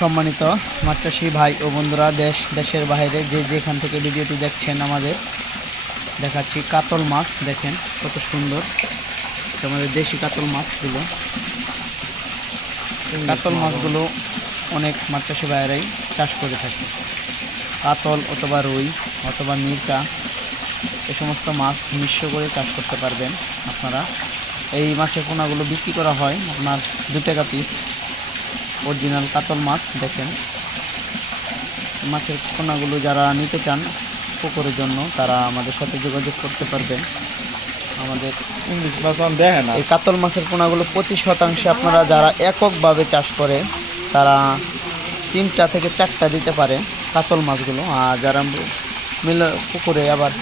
সম্মানিত মাত্রাসী ভাই ও বন্ধুরা দেশ দেশের বাইরে যে যেখান থেকে ভিডিওটি দেখছেন আমাদের দেখাচ্ছি কাতল মাছ দেখেন কত সুন্দর। আমাদের দেশি কাতল মাছগুলো। কাতল মাছগুলো অনেক মাত্রাসী ভাইয়েরাই চাষ করে থাকে। কাতল অথবা রুই অথবা মির্কা এ সমস্ত মাছ মিশ্র করে চাষ করতে পারবেন আপনারা। এই মাছের পোনাগুলো বিক্রি করা হয় আপনার দু টাকা পিস অরিজিনাল কাতল মাছ দেখেন। মাছের পোনাগুলো যারা নিতে চান পুকুরের জন্য তারা আমাদের সাথে যোগাযোগ করতে পারবেন। আমাদের ইংলিশ ভাষণ দেখে না। এই কাতল মাছের পোনাগুলো প্রতি শতাংশে আপনারা যারা এককভাবে চাষ করে তারা তিনটা থেকে চারটা দিতে পারে কাতল মাছগুলো। আর যারা মিল পুকুরে আবার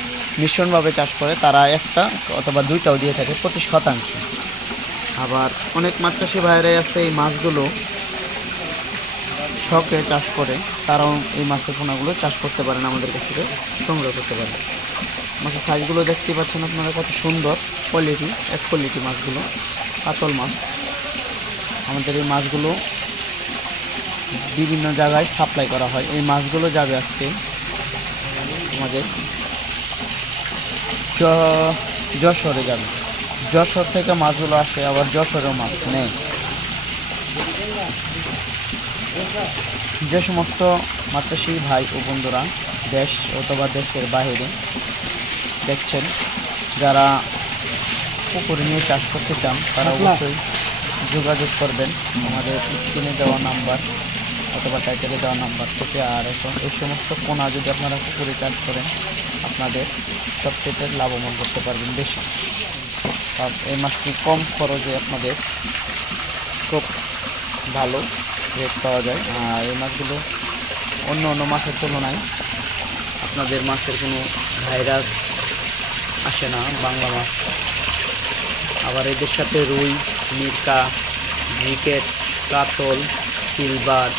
মিশ্রণভাবে চাষ করে তারা একটা অথবা দুইটাও দিয়ে থাকে প্রতি শতাংশ। আবার অনেক মাছ চাষি ভাইরাই আছে এই মাছগুলো শখে চাষ করে, তারাও এই মাছের পোনাগুলো চাষ করতে পারেন আমাদের কাছ থেকে, সংগ্রহ করতে পারেন। মাছের সাইজগুলো দেখতে পাচ্ছেন আপনারা কত সুন্দর কোয়ালিটি এক কোয়ালিটি মাছগুলো কাতল মাছ। আমাদের এই মাছগুলো বিভিন্ন জায়গায় সাপ্লাই করা হয়। এই মাছগুলো যাবে আজকে আমাদের যশোরে যাবে। যশোর থেকে মাছগুলো আসে, আবার যশোরেও মাছ নেই। যে সমস্ত মাতৃশ্রী ভাই ও বন্ধুরা দেশ অথবা দেশের বাইরে দেখছেন যারা পুকুর নিয়ে চাষ করতে চান তারা অবশ্যই যোগাযোগ করবেন। আমাদের স্ক্রিনে দেওয়া নাম্বার অথবা টাইটেলে দেওয়া নাম্বার থেকে। আর এখন এই সমস্ত কোনা যদি আপনারা পুকুরে চাষ করেন আপনাদের সবচেয়ে লাভবান করতে পারবেন বেশি। আর এই মাছটি কম খরচে আপনাদের খুব ভালো রেট পাওয়া যায়। আর এই মাছগুলো অন্য অন্য মাছের তুলনায় আপনাদের মাছের কোনো ভাইরাস আসে না, বাংলা মাছ। আবার এদের সাথে রুই, মিরকা, ব্রিকেট, কাতল, সিলভার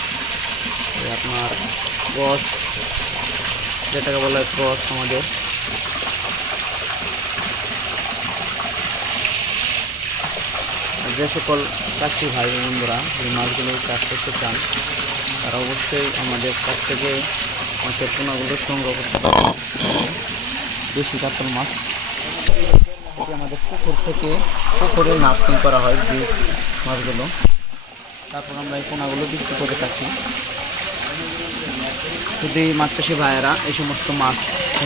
আপনার গস যেটাকে বলা হয় ক্রস আমাদের। যে সকল চাষি ভাই বন্ধুরা এই মাছগুলো চাষ করতে চান, তারা অবশ্যই আমাদের কাছ থেকে মাছের পোনাগুলো সংগ্রহ করতে দেশি কাতল মাছ। আমাদের পুকুর থেকে পুকুরে নার্সিং করা হয় যে মাছগুলো। তারপর আমরা এই পোনাগুলো বিক্রি করে থাকি। যদি মাছ চাষি ভাইয়েরা এই সমস্ত মাছ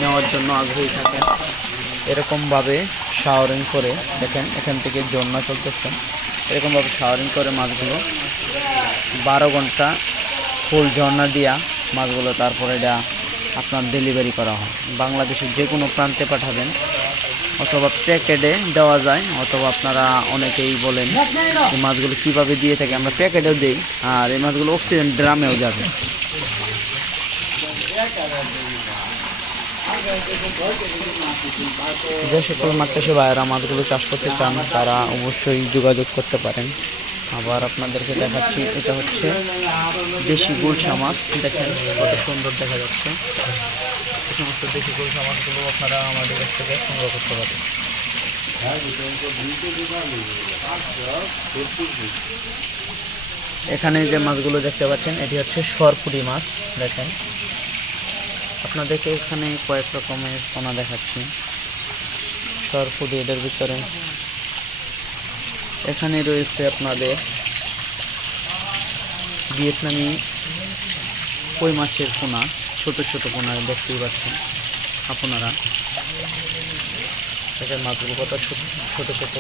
নেওয়ার জন্য আগ্রহী থাকেন। এরকমভাবে শাওয়ারিং করে দেখেন, এখান থেকে জন্না চলতেছে। এরকমভাবে শাওয়ারিং করে মাছগুলো। বারো ঘণ্টা ফুল ঝর্ণা দিয়া মাছগুলো তারপরে এটা আপনার ডেলিভারি করা হয়। বাংলাদেশের যে কোনো প্রান্তে পাঠাবেন অথবা প্যাকেটে দেওয়া যায়, অথবা আপনারা অনেকেই বলেন এই মাছগুলো কীভাবে দিয়ে থাকে, আমরা প্যাকেটেও দিই, আর এই মাছগুলো অক্সিজেন ড্রামেও যাবে। যে সকল মাত্রাসী ভাইয়েরা মাছগুলো চাষ করতে চান, তারা অবশ্যই যোগাযোগ করতে পারেন। আবার আপনাদেরকে দেখাচ্ছি, এটা হচ্ছে দেশি গুলশা মাছ। দেখেন কত সুন্দর দেখা যাচ্ছে। এই সমস্ত দেশি গুলশা মাছগুলো আপনারা আমাদের কাছ থেকে সংগ্রহ করতে পারেন। এখানে যে মাছগুলো দেখতে পাচ্ছেন, এটি হচ্ছে সরপুরি মাছ। দেখেন। আপনাদেরকে এখানে কয়েক রকমের পোনা দেখাচ্ছি। সরপুরি এদের ভিতরে। এখানে রয়েছে আপনাদের ভিয়েতনামি কই মাছের পোনা, ছোট ছোট পোনা, দেখতেই পাচ্ছেন আপনারা। দেখেন মাছগুলো কত ছোট ছোট ছোট।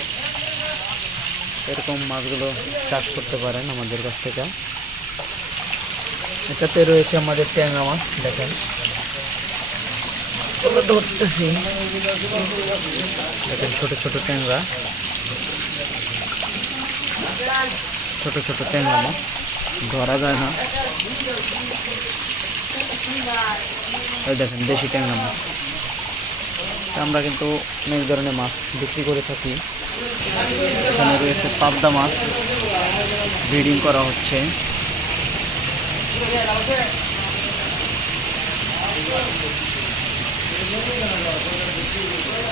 এরকম মাছগুলো চাষ করতে পারেন আমাদের কাছ থেকে। এটাতে রয়েছে আমাদের ট্যাংরা মাছ, দেখেন। ওগুলো ধরতেছি। দেখেন ছোট ছোট ট্যাংরা। ছোট ছোট ট্যাংরা মাছ ধরা যায় না। এই দেখেন, দেশি ট্যাংরা মাছ। আমরা কিন্তু অনেক ধরনের মাছ বিক্রি করে থাকি। এখানে রয়েছে পাবদা মাছ, ব্রিডিং করা হচ্ছে।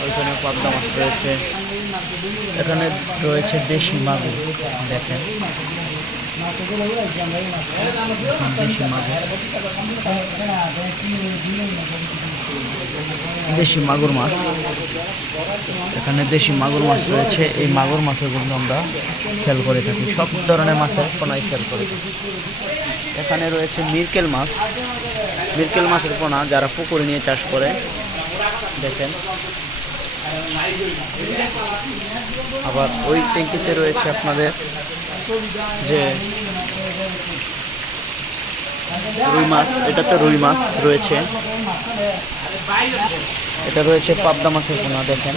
ওইখানে পাবদা মাছ রয়েছে। এখানে রয়েছে দেশি মাগুর, দেখেন। দেশি মাগুর। দেশি মাগুর মাছ। এখানে দেশি মাগুর মাছ রয়েছে। এই মাগুর মাছের কিন্তু আমরা সেল করে থাকি। সব ধরনের মাছের পোনাই সেল করে থাকি। এখানে রয়েছে মিরকেল মাছ। মিরকেল মাছের পোনা যারা পুকুরে নিয়ে চাষ করে দেখেন। আবার ওই ট্যাঙ্কিতে রয়েছে আপনাদের যে রুই মাছ এটাতে রুই মাছ রয়েছে। এটা রয়েছে পাবদা মাছের পোনা, দেখেন।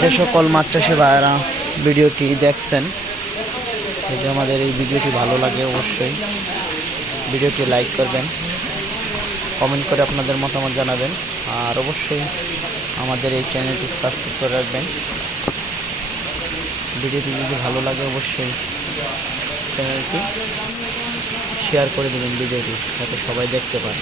যে সকল মাছ চাষি ভাইয়েরা ভিডিওটি দেখছেন যদি আমাদের এই ভিডিওটি ভালো লাগে অবশ্যই ভিডিওটি লাইক করবেন, কমেন্ট করে আপনাদের মতামত জানাবেন, আর অবশ্যই আমাদের এই চ্যানেলটি সাবস্ক্রাইব করে রাখবেন। ভিডিওটি যদি ভালো লাগে অবশ্যই চ্যানেলটি শেয়ার করে দেবেন ভিডিওটি, যাতে সবাই দেখতে পায়।